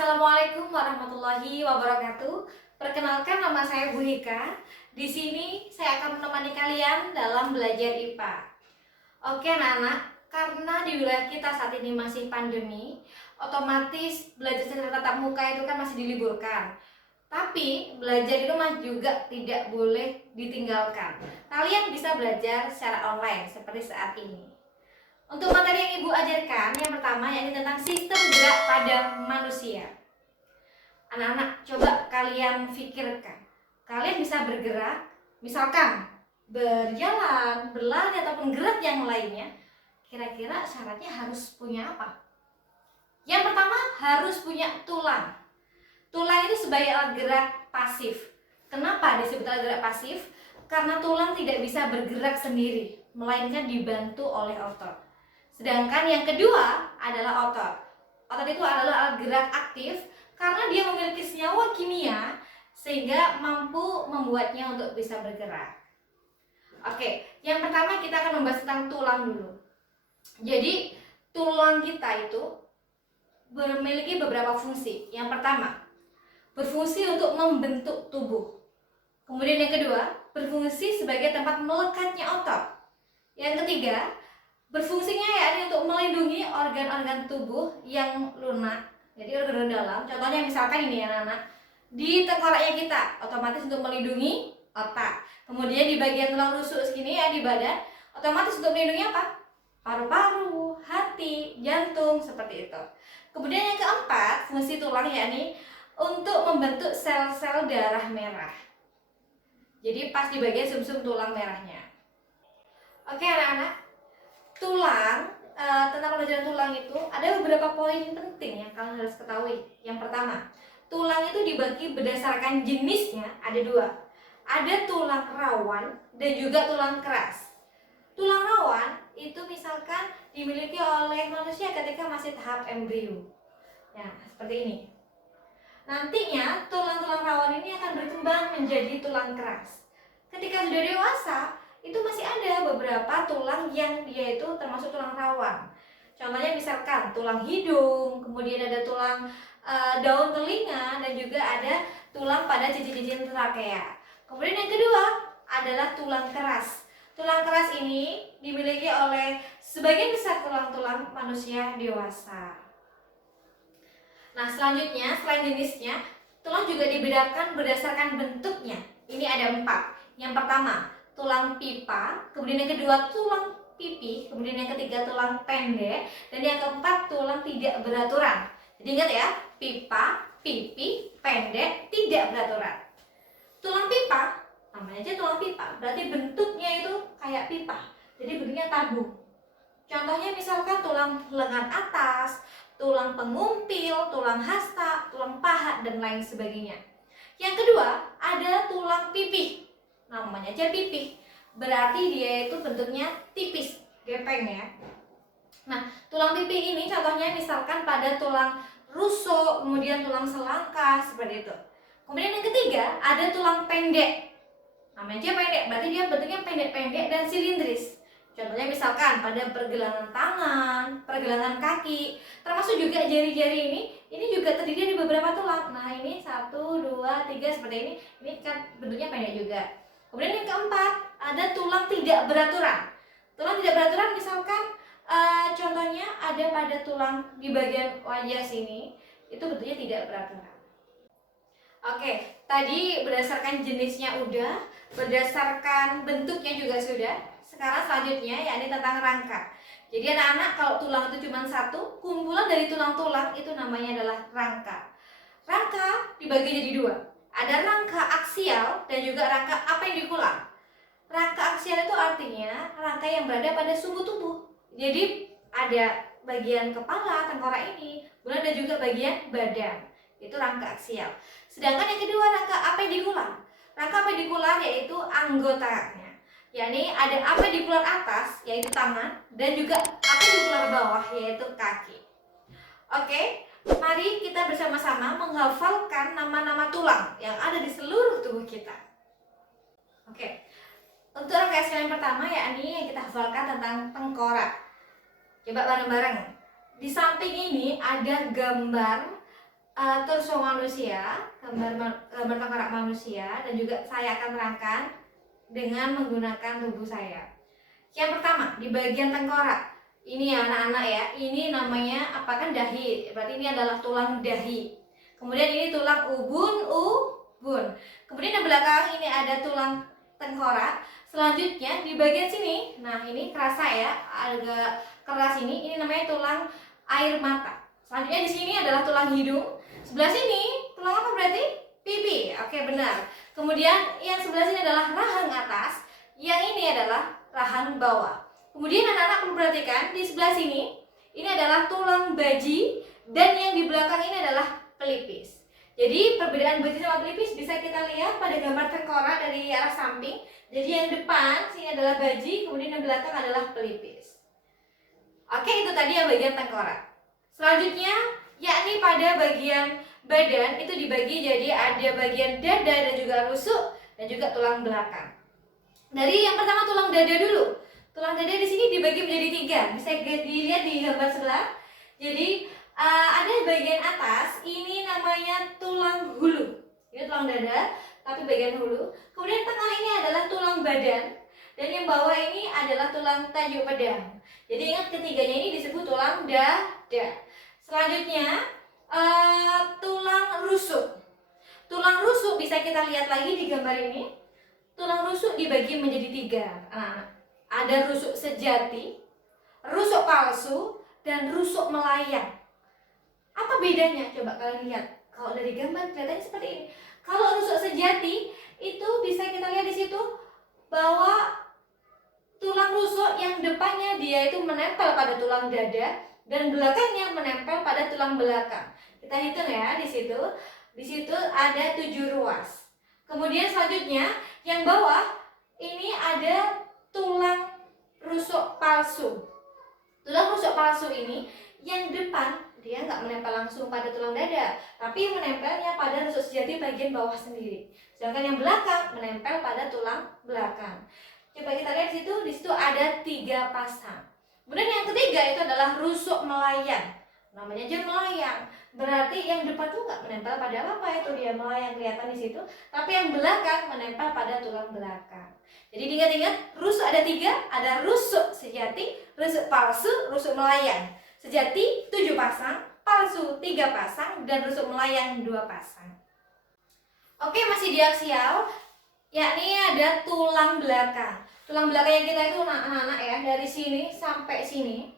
Assalamualaikum warahmatullahi wabarakatuh. Perkenalkan, nama saya Bu Hika. Di sini saya akan menemani kalian dalam belajar IPA. Oke anak-anak, karena di wilayah kita saat ini masih pandemi, otomatis belajar secara tatap muka itu kan masih diliburkan. Tapi belajar di rumah juga tidak boleh ditinggalkan. Kalian bisa belajar secara online seperti saat ini. Untuk materi yang Ibu ajarkan, yang pertama yakni tentang sistem gerak pada manusia. Anak-anak, coba kalian pikirkan. Kalian bisa bergerak, misalkan berjalan, berlari, ataupun gerak yang lainnya. Kira-kira syaratnya harus punya apa? Yang pertama, harus punya tulang. Tulang itu sebagai alat gerak pasif. Kenapa disebut alat gerak pasif? Karena tulang tidak bisa bergerak sendiri, melainkan dibantu oleh otot. Sedangkan yang kedua adalah otot. Otot itu adalah alat gerak aktif karena dia memiliki senyawa kimia sehingga mampu membuatnya untuk bisa bergerak. Oke, yang pertama kita akan membahas tentang tulang dulu. Jadi, tulang kita itu memiliki beberapa fungsi. Yang pertama, berfungsi untuk membentuk tubuh. Kemudian yang kedua, berfungsi sebagai tempat melekatnya otot. Yang ketiga, berfungsinya yakni untuk melindungi organ-organ tubuh yang lunak, jadi organ dalam. Contohnya misalkan ini ya anak-anak, di tengkoraknya kita, otomatis untuk melindungi otak. Kemudian di bagian tulang rusuk segini ya di badan, otomatis untuk melindungi apa? Paru-paru, hati, jantung, seperti itu. Kemudian yang keempat, fungsi tulang yakni untuk membentuk sel-sel darah merah. Jadi pas di bagian sumsum tulang merahnya. Oke anak-anak, tentang pelajaran tulang itu ada beberapa poin penting yang kalian harus ketahui. Yang pertama, tulang itu dibagi berdasarkan jenisnya, ada dua. Ada tulang rawan dan juga tulang keras. Tulang rawan itu misalkan dimiliki oleh manusia ketika masih tahap embrio. Ya, seperti ini. Nantinya tulang-tulang rawan ini akan berkembang menjadi tulang keras. Ketika sudah dewasa, itu masih ada beberapa tulang yang dia itu termasuk tulang rawan. Contohnya misalkan tulang hidung, kemudian ada tulang daun telinga, dan juga ada tulang pada cincin-cincin trakea. Kemudian yang kedua adalah tulang keras. Tulang keras ini dimiliki oleh sebagian besar tulang-tulang manusia dewasa. Nah selanjutnya, selain jenisnya, tulang juga dibedakan berdasarkan bentuknya. Ini ada 4. Yang pertama, tulang pipa, kemudian yang kedua tulang pipi, kemudian yang ketiga tulang pendek, dan yang keempat tulang tidak beraturan. Jadi ingat ya, pipa, pipi, pendek, tidak beraturan. Tulang pipa, namanya aja tulang pipa, berarti bentuknya itu kayak pipa, jadi bentuknya tabung. Contohnya misalkan tulang lengan atas, tulang pengumpil, tulang hasta, tulang paha, dan lain sebagainya. Yang kedua, ada tulang pipih. Namanya aja pipih, berarti dia itu bentuknya tipis, gepeng ya. Nah, tulang pipih ini contohnya misalkan pada tulang rusuk, kemudian tulang selangka, seperti itu. Kemudian yang ketiga, ada tulang pendek. Namanya aja pendek, berarti dia bentuknya pendek-pendek dan silindris. Contohnya misalkan pada pergelangan tangan, pergelangan kaki, termasuk juga jari-jari ini juga terdiri dari beberapa tulang. Nah, ini 1, 2, 3 seperti ini kan bentuknya pendek juga. Kemudian yang keempat, ada tulang tidak beraturan. Tulang tidak beraturan misalkan contohnya ada pada tulang di bagian wajah sini, itu bentuknya tidak beraturan. Oke, tadi berdasarkan jenisnya udah, berdasarkan bentuknya juga sudah. Sekarang selanjutnya yakni tentang rangka. Jadi anak-anak, kalau tulang itu cuma satu, kumpulan dari tulang-tulang itu namanya adalah rangka. Rangka dibagi jadi 2. Ada rangka aksial dan juga rangka apendikular. Rangka aksial itu artinya rangka yang berada pada sumbu tubuh. Jadi ada bagian kepala, tengkorak ini, kemudian ada juga bagian badan. Itu rangka aksial. Sedangkan yang kedua rangka apendikular. Rangka apendikular yaitu anggotanya. Yakni ada apendikular atas yaitu tangan dan juga apendikular bawah yaitu kaki. Oke, mari kita bersama-sama menghafalkan nama-nama tulang yang ada di seluruh tubuh kita. Oke, untuk rangka yang pertama yakni yang kita hafalkan tentang tengkorak. Coba bareng-bareng. Di samping ini ada gambar torso manusia, gambar tengkorak manusia, dan juga saya akan terangkan dengan menggunakan tubuh saya. Yang pertama, di bagian tengkorak. Ini ya anak-anak ya, ini namanya apa kan dahi, berarti ini adalah tulang dahi. Kemudian ini tulang ubun. Kemudian di belakang ini ada tulang tengkorak. Selanjutnya di bagian sini, nah ini kerasa ya, agak keras ini namanya tulang air mata. Selanjutnya di sini adalah tulang hidung. Sebelah sini tulang apa berarti? Pipi. Oke, benar. Kemudian yang sebelah sini adalah rahang atas, yang ini adalah rahang bawah. Kemudian anak-anak perlu perhatikan di sebelah sini ini adalah tulang baji, dan yang di belakang ini adalah pelipis. Jadi perbedaan baji sama pelipis bisa kita lihat pada gambar tengkorak dari arah samping. Jadi yang depan sini adalah baji, kemudian yang belakang adalah pelipis. Oke, itu tadi yang bagian tengkorak. Selanjutnya yakni pada bagian badan itu dibagi jadi ada bagian dada dan juga rusuk dan juga tulang belakang. Dari yang pertama tulang dada dulu. Tulang dada di sini dibagi menjadi 3. Bisa dilihat di gambar sebelah. Jadi ada bagian atas ini namanya tulang hulu. Ini tulang dada, tapi bagian hulu. Kemudian tengah ini adalah tulang badan, dan yang bawah ini adalah tulang tajuk pedang. Jadi ingat ketiganya ini disebut tulang dada. Selanjutnya tulang rusuk. Tulang rusuk bisa kita lihat lagi di gambar ini. Tulang rusuk dibagi menjadi 3. Ada rusuk sejati, rusuk palsu, dan rusuk melayang. Apa bedanya? Coba kalian lihat. Kalau dari gambar kelihatannya seperti ini. Kalau rusuk sejati itu bisa kita lihat di situ bahwa tulang rusuk yang depannya dia itu menempel pada tulang dada dan belakangnya menempel pada tulang belakang. Kita hitung ya di situ. Di situ ada 7 ruas. Kemudian selanjutnya yang bawah ini ada tulang rusuk palsu. Tulang rusuk palsu ini yang depan dia nggak menempel langsung pada tulang dada, tapi menempelnya pada rusuk sejati bagian bawah sendiri. Sedangkan yang belakang menempel pada tulang belakang. Coba kita lihat di situ ada 3 pasang. Kemudian yang ketiga itu adalah rusuk melayang. Namanya aja melayang. Berarti yang depan tuh nggak menempel pada apa itu dia melayang kelihatan di situ, tapi yang belakang menempel pada tulang belakang. Jadi diingat-ingat, rusuk ada 3, ada rusuk sejati, rusuk palsu, rusuk melayang. Sejati 7 pasang, palsu 3 pasang, dan rusuk melayang 2 pasang. Oke, masih di aksial, yakni ada tulang belakang. Tulang belakang yang kita itu anak-anak ya, dari sini sampai sini.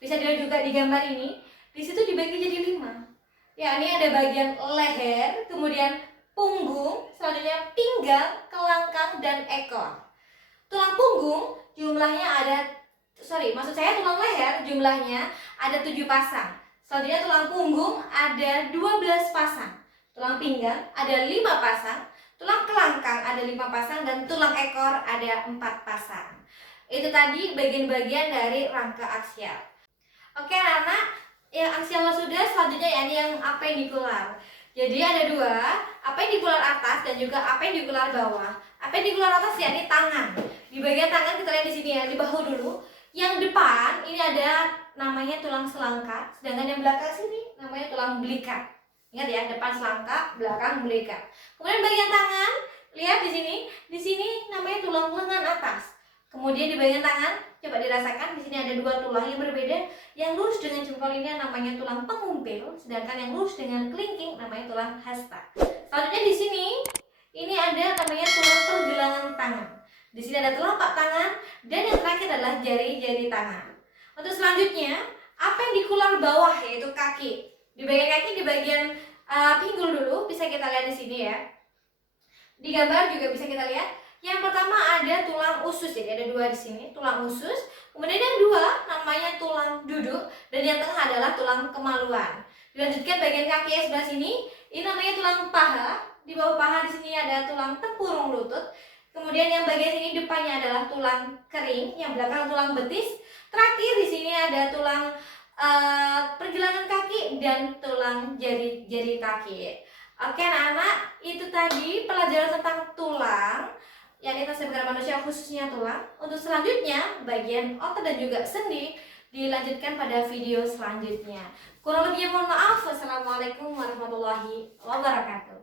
Bisa dilihat juga di gambar ini. Di situ dibagi jadi 5. Yakni ada bagian leher, kemudian punggung, selanjutnya pinggang, kelangkang, dan ekor. Tulang punggung jumlahnya tulang leher jumlahnya ada 7 pasang. Selanjutnya tulang punggung ada 12 pasang. Tulang pinggang ada 5 pasang. Tulang kelangkang ada 5 pasang, dan tulang ekor ada 4 pasang. Itu tadi bagian-bagian dari rangka aksial. Oke anak-anak, yang aksial sudah, selanjutnya yang apendikular. Jadi ada 2, apendikular atas dan juga apendikular bawah. Apendikular atas yakni tangan. Di bagian tangan kita lihat di sini ya, di bahu dulu. Yang depan ini ada namanya tulang selangka, sedangkan yang belakang sini namanya tulang belikat. Ingat ya, depan selangka, belakang belikat. Kemudian bagian tangan, lihat di sini namanya tulang lengan atas. Kemudian di bagian tangan, coba dirasakan, di sini ada 2 tulang yang berbeda. Yang lurus dengan jempol ini namanya tulang pengumpil, sedangkan yang lurus dengan kelingking namanya tulang hasta. Selanjutnya di sini ini ada namanya tulang pergelangan tangan. Di sini ada telapak tangan, dan yang terakhir adalah jari-jari tangan. Untuk selanjutnya, apendikular bawah yaitu kaki. Di bagian kaki, di bagian pinggul dulu bisa kita lihat di sini ya. Di gambar juga bisa kita lihat. Yang pertama ada tulang usus, jadi ada 2 di sini, tulang usus. Kemudian yang 2 namanya tulang duduk, dan yang tengah adalah tulang kemaluan. Dilanjutkan bagian kaki yang sebelah sini, ini namanya tulang paha. Di bawah paha di sini ada tulang tempurung lutut. Kemudian yang bagian sini depannya adalah tulang kering, yang belakang tulang betis. Terakhir di sini ada tulang pergelangan kaki dan tulang jari kaki. Oke anak-anak, itu tadi pelajaran tentang tulang, yakni tas sebagai manusia khususnya tulang. Untuk selanjutnya bagian otot dan juga sendi dilanjutkan pada video selanjutnya. Kurang lebihnya mohon maaf. Wassalamualaikum. Wassalamualaikum warahmatullahi wabarakatuh.